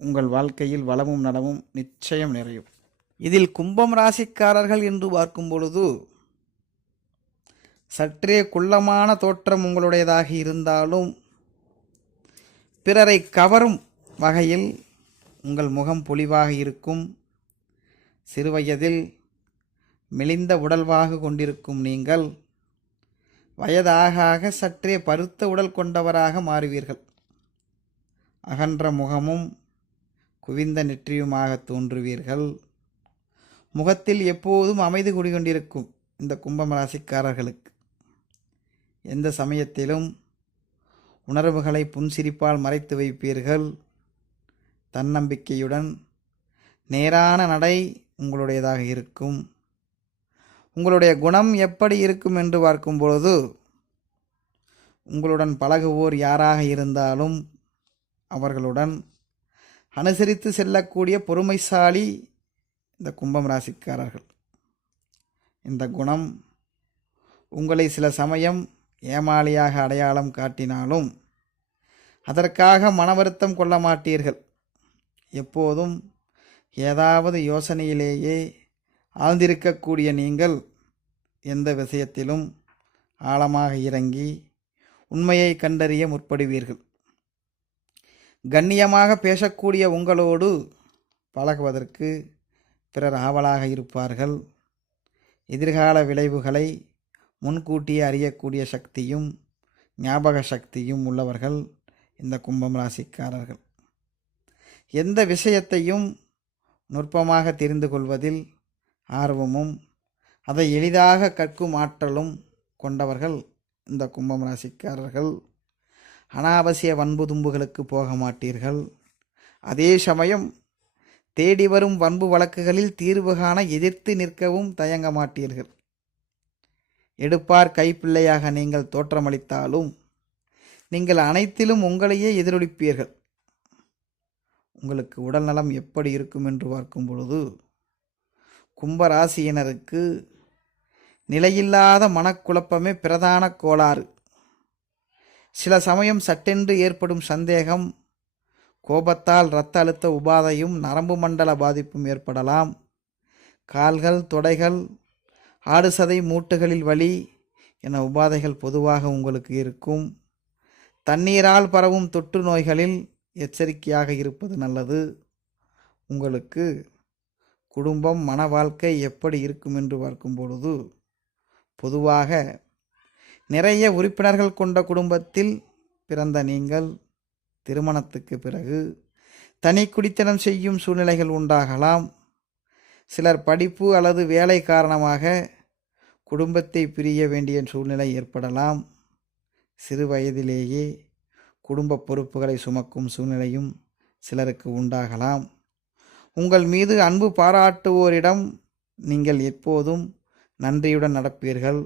உங்கள் வாழ்க்கையில் வளமும் நலமும் நிச்சயம் நிறையும். இதில் கும்பம் ராசிக்காரர்கள் என்று பார்க்கும் பொழுது சற்றே குள்ளமான தோற்றம் உங்களுடையதாக இருந்தாலும் பிறரை கவரும் வகையில் உங்கள் முகம் பொலிவாக இருக்கும். சிறுவயதில் மெலிந்த உடல்வாகு கொண்டிருக்கும் நீங்கள் வயதாக ஆக சற்றே பருத்த உடல் கொண்டவராக மாறுவீர்கள். அகன்ற முகமும் குவிந்த நெற்றியுமாக தோன்றுவீர்கள். முகத்தில் எப்போதும் அமைதி குடிகொண்டிருக்கும் இந்த கும்பம் ராசிக்காரர்களுக்கு. எந்த சமயத்திலும் உணர்வுகளை புன்சிரிப்பால் மறைத்து வைப்பீர்கள். தன்னம்பிக்கையுடன் நேரான நடை உங்களுடையதாக இருக்கும். உங்களுடைய குணம் எப்படி இருக்கும் என்று பார்க்கும் பொழுது உங்களுடன் பழகுவோர் யாராக இருந்தாலும் அவர்களுடன் அனுசரித்து செல்லக்கூடிய பொறுமைசாலி இந்த கும்பம் ராசிக்காரர்கள். இந்த குணம் உங்களை சில சமயம் ஏமாளியாக அடையாளம் காட்டினாலும் அதற்காக மன வருத்தம் கொள்ள மாட்டீர்கள். எப்போதும் ஏதாவது யோசனையிலேயே ஆழ்ந்திருக்கக்கூடிய நீங்கள் எந்த விஷயத்திலும் ஆழமாக இறங்கி உண்மையை கண்டறிய முற்படுவீர்கள். கண்ணியமாக பேசக்கூடிய உங்களோடு பழகுவதற்கு பிறர் ஆவலாக இருப்பார்கள். எதிர்கால விளைவுகளை முன்கூட்டியே அறியக்கூடிய சக்தியும் ஞாபக சக்தியும் உள்ளவர்கள் இந்த கும்பம் ராசிக்காரர்கள். எந்த விஷயத்தையும் நுட்பமாக தெரிந்து கொள்வதில் ஆர்வமும் அதை எளிதாக கற்கும் ஆற்றலும் கொண்டவர்கள் இந்த கும்பம் ராசிக்காரர்கள். அனாவசிய வன்பு தும்புகளுக்கு போக மாட்டீர்கள் அதே சமயம் தேடி வரும் வன்பு வழக்குகளில் தீர்வு காண எதிர்த்து நிற்கவும் தயங்க மாட்டீர்கள் எடுப்பார் கைப்பிள்ளையாக நீங்கள் தோற்றமளித்தாலும் நீங்கள் அனைத்திலும் உங்களையே எதிரொலிப்பீர்கள். உங்களுக்கு உடல் நலம் எப்படி இருக்கும் என்று பார்க்கும் பொழுது கும்பராசியினருக்கு நிலையில்லாத மனக்குழப்பமே பிரதான கோளாறு. சில சமயம் சட்டென்று ஏற்படும் சந்தேகம் கோபத்தால் இரத்த அழுத்த உபாதையும் நரம்பு மண்டல பாதிப்பும் ஏற்படலாம். கால்கள் தொடைகள் ஆடுசதை மூட்டுகளில் வலி என உபாதைகள் பொதுவாக உங்களுக்கு இருக்கும். தண்ணீரால் பரவும் தொற்று நோய்களில் எச்சரிக்கையாக இருப்பது நல்லது. உங்களுக்கு குடும்பம் மன வாழ்க்கை எப்படி இருக்கும் என்று பார்க்கும் பொழுது பொதுவாக நிறைய உறுப்பினர்கள் கொண்ட குடும்பத்தில் பிறந்த நீங்கள் திருமணத்துக்கு பிறகு தனி குடித்தனம் செய்யும் சூழ்நிலைகள் உண்டாகலாம். சிலர் படிப்பு அல்லது வேலை காரணமாக குடும்பத்தை பிரிய வேண்டிய சூழ்நிலை ஏற்படலாம். சிறு வயதிலேயே குடும்ப பொறுப்புகளை சுமக்கும் சூழ்நிலையும் சிலருக்கு உண்டாகலாம். உங்கள் மீது அன்பு பாராட்டுவோரிடம் நீங்கள் எப்போதும் நன்றியுடன் நடப்பீர்கள்.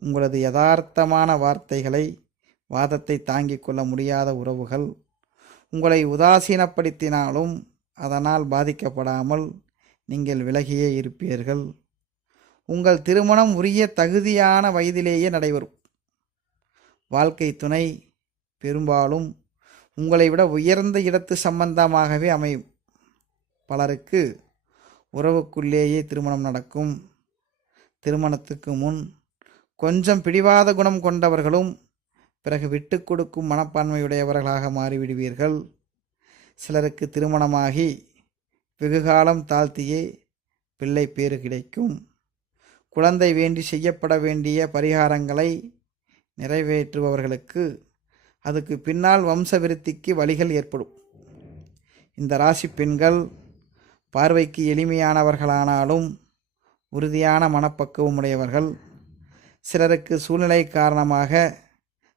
உங்களது யதார்த்தமான வார்த்தைகளை வாதத்தை தாங்கிக் கொள்ள முடியாத உறவுகள் உங்களை உதாசீனப்படுத்தினாலும் அதனால் பாதிக்கப்படாமல் நீங்கள் விலகியே இருப்பீர்கள். உங்கள் திருமணம் உரிய தகுதியான வயதிலேயே நடைபெறும். வாழ்க்கை துணை பெரும்பாலும் உங்களை விட உயர்ந்த இடத்து சம்பந்தமாகவே அமையும். பலருக்கு உறவுக்குள்ளேயே திருமணம் நடக்கும். திருமணத்துக்கு முன் கொஞ்சம் பிடிவாத குணம் கொண்டவர்களும் பிறகு விட்டு கொடுக்கும் மனப்பான்மையுடையவர்களாக மாறிவிடுவீர்கள். சிலருக்கு திருமணமாகி வெகுகாலம் தாழ்த்தியே பிள்ளை பேறு கிடைக்கும். குழந்தை வேண்டி செய்யப்பட வேண்டிய பரிகாரங்களை நிறைவேற்றுபவர்களுக்கு அதுக்கு பின்னால் வம்சவிருத்திக்கு வழிகள் ஏற்படும். இந்த ராசி பெண்கள் பார்வைக்கு எளிமையானவர்களானாலும் உறுதியான மனப்பக்குவம் உடையவர்கள். சிலருக்கு சூழ்நிலை காரணமாக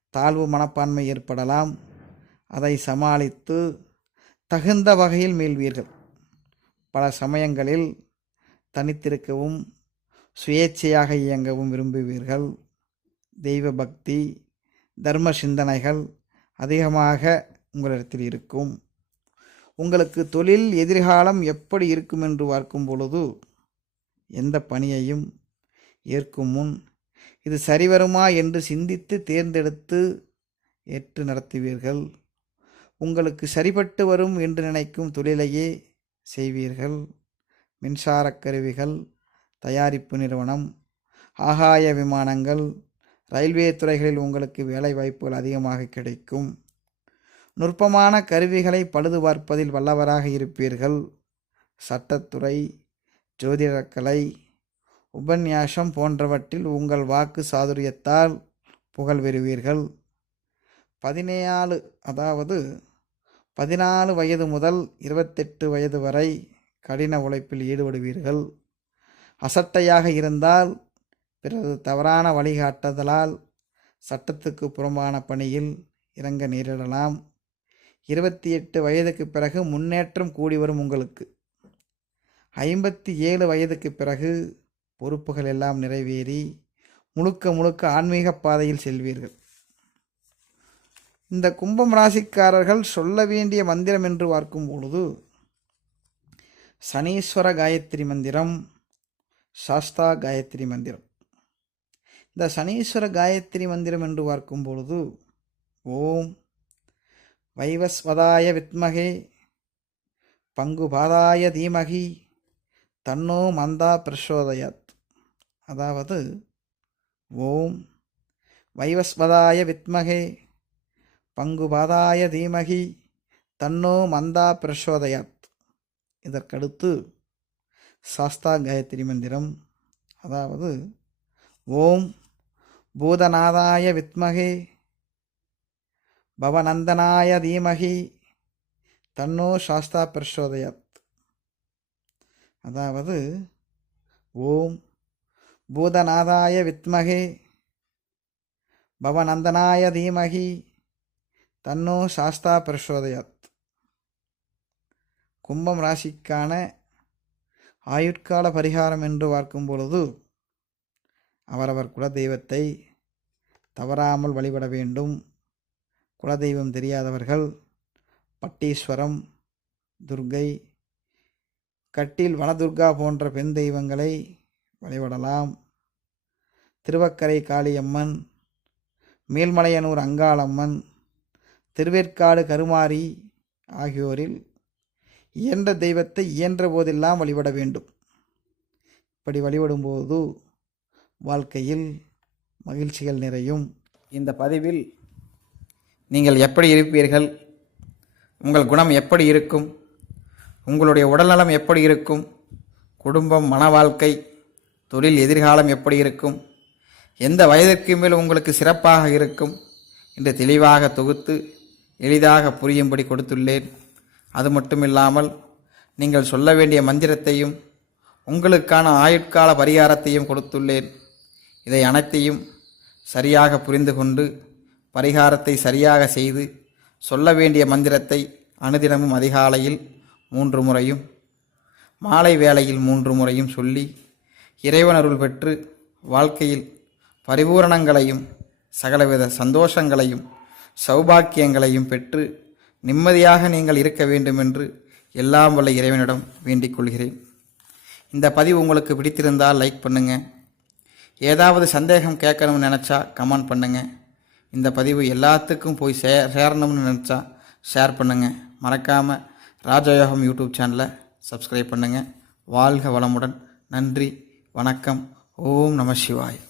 தாழ்வு மனப்பான்மை ஏற்படலாம். அதை சமாளித்து தகுந்த வகையில் மீள்வீர்கள். பல சமயங்களில் தனித்திருக்கவும் சுயேட்சையாக இயங்கவும் விரும்புவீர்கள். தெய்வ பக்தி தர்ம சிந்தனைகள் அதிகமாக உங்களிடத்தில் இருக்கும். உங்களுக்கு தொழில் எதிர்காலம் எப்படி இருக்கும் என்று பார்க்கும் பொழுது எந்த பணியையும் ஏற்கும் முன் இது சரிவருமா என்று சிந்தித்து தேர்ந்தெடுத்து ஏற்று நடத்துவீர்கள். உங்களுக்கு சரிபட்டு வரும் என்று நினைக்கும் தொழிலையே செய்வீர்கள். மின்சாரக் கருவிகள் தயாரிப்பு நிறுவனம் ஆகாய விமானங்கள் ரயில்வே துறைகளில் உங்களுக்கு வேலை வாய்ப்புகள் அதிகமாக கிடைக்கும். நுட்பமான கருவிகளை பழுது பார்ப்பதில் வல்லவராக இருப்பீர்கள். சட்டத்துறை ஜோதிடக்கலை உபன்யாசம் போன்றவற்றில் உங்கள் வாக்கு சாதுரியத்தால் புகழ் பெறுவீர்கள். பதினேழு அதாவது பதினாலு வயது முதல் இருபத்தெட்டு வயது வரை கடின உழைப்பில் ஈடுபடுவீர்கள். அசட்டையாக இருந்தால் பிறகு தவறான வழிகாட்டுதலால் சட்டத்துக்கு புறம்பான பணியில் இறங்க நேரிடலாம். இருபத்தி எட்டு வயதுக்கு பிறகு முன்னேற்றம் கூடி வரும் உங்களுக்கு. ஐம்பத்தி ஏழு வயதுக்கு பிறகு பொறுப்புகள் எல்லாம் நிறைவேறி முழுக்க முழுக்க ஆன்மீக பாதையில் செல்வீர்கள். இந்த கும்பம் ராசிக்காரர்கள் சொல்ல வேண்டிய மந்திரம் என்று பார்க்கும் பொழுது சனீஸ்வர காயத்ரி மந்திரம் சாஸ்தா காயத்ரி மந்திரம். இந்த சனீஸ்வர காயத்ரி மந்திரம் என்று பார்க்கும் பொழுது ஓம் வைவஸ்வதாய வித்மகே பங்குபாதாய தீமகி தன்னோ மந்தா பிரசோதயாத். அதாவது ஓம் வைவஸ்வதாய வித்மகே பங்குபாதாய தீமகி தன்னோ மந்தா பிரசோதயாத். இதற்கடுத்து சாஸ்தா காயத்ரி மந்திரம். அதாவது ஓம் பூதநாதாய வித்மகே பவநந்தனாய தீமகி தன்னோ சாஸ்தா பிரசோதயாத். அதாவது ஓம் பூதநாதாய வித்மகே பவநந்தனாய தீமகி தன்னோ சாஸ்தா பிரசோதயாத் கும்பம் ராசிக்கான ஆயுட்கால பரிகாரம் என்று பார்க்கும் பொழுது அவரவர் குலதெய்வத்தை தவறாமல் வழிபட வேண்டும். குலதெய்வம் தெரியாதவர்கள் பட்டீஸ்வரம் துர்கை கட்டில் வனதுர்கா போன்ற பெண் தெய்வங்களை வழிபடலாம். திருவக்கரை காளியம்மன் மேல்மலையனூர் அங்காளம்மன் திருவேற்காடு கருமாரி ஆகியோரில் இயன்ற தெய்வத்தை இயன்ற போதெல்லாம் வழிபட வேண்டும். இப்படி வழிபடும்போது வாழ்க்கையில் மகிழ்ச்சிகள் நிறையும். இந்த பதிவில் நீங்கள் எப்படி இருப்பீர்கள்? உங்கள் குணம் எப்படி இருக்கும்? உங்களுடைய உடல்நலம் எப்படி இருக்கும்? குடும்பம் மன வாழ்க்கை தொழில் எதிர்காலம் எப்படி இருக்கும்? எந்த வயதிற்கு மேல் உங்களுக்கு சிறப்பாக இருக்கும் என்று தெளிவாக தொகுத்து எளிதாக புரியும்படி கொடுத்துள்ளேன். அது மட்டுமில்லாமல் நீங்கள் சொல்ல வேண்டிய மந்திரத்தையும் உங்களுக்கான ஆயுட்கால பரிகாரத்தையும் கொடுத்துள்ளேன். இதை அனைத்தையும் சரியாக புரிந்து கொண்டு பரிகாரத்தை சரியாக செய்து சொல்ல வேண்டிய மந்திரத்தை அனுதினமும் அதிகாலையில் மூன்று முறையும் மாலை வேளையில் மூன்று முறையும் சொல்லி இறைவனருள் பெற்று வாழ்க்கையில் பரிபூரணங்களையும் சகலவித சந்தோஷங்களையும் சௌபாக்கியங்களையும் பெற்று நிம்மதியாக நீங்கள் இருக்க வேண்டுமென்று எல்லாம் வல்ல இறைவனிடம் வேண்டிக் கொள்கிறேன். இந்த பதிவு உங்களுக்கு பிடித்திருந்தால் லைக் பண்ணுங்கள் ஏதாவது சந்தேகம் கேட்கணும்னு நினச்சா கமெண்ட் பண்ணுங்கள் இந்த பதிவு எல்லாத்துக்கும் போய் சே சேரணும்னு நினச்சா ஷேர் பண்ணுங்கள் மறக்காமல் ராஜயோகம் யூடியூப் சேனலை சப்ஸ்கிரைப் பண்ணுங்கள் வாழ்க வளமுடன். நன்றி வணக்கம். ஓம் நம சிவாய்.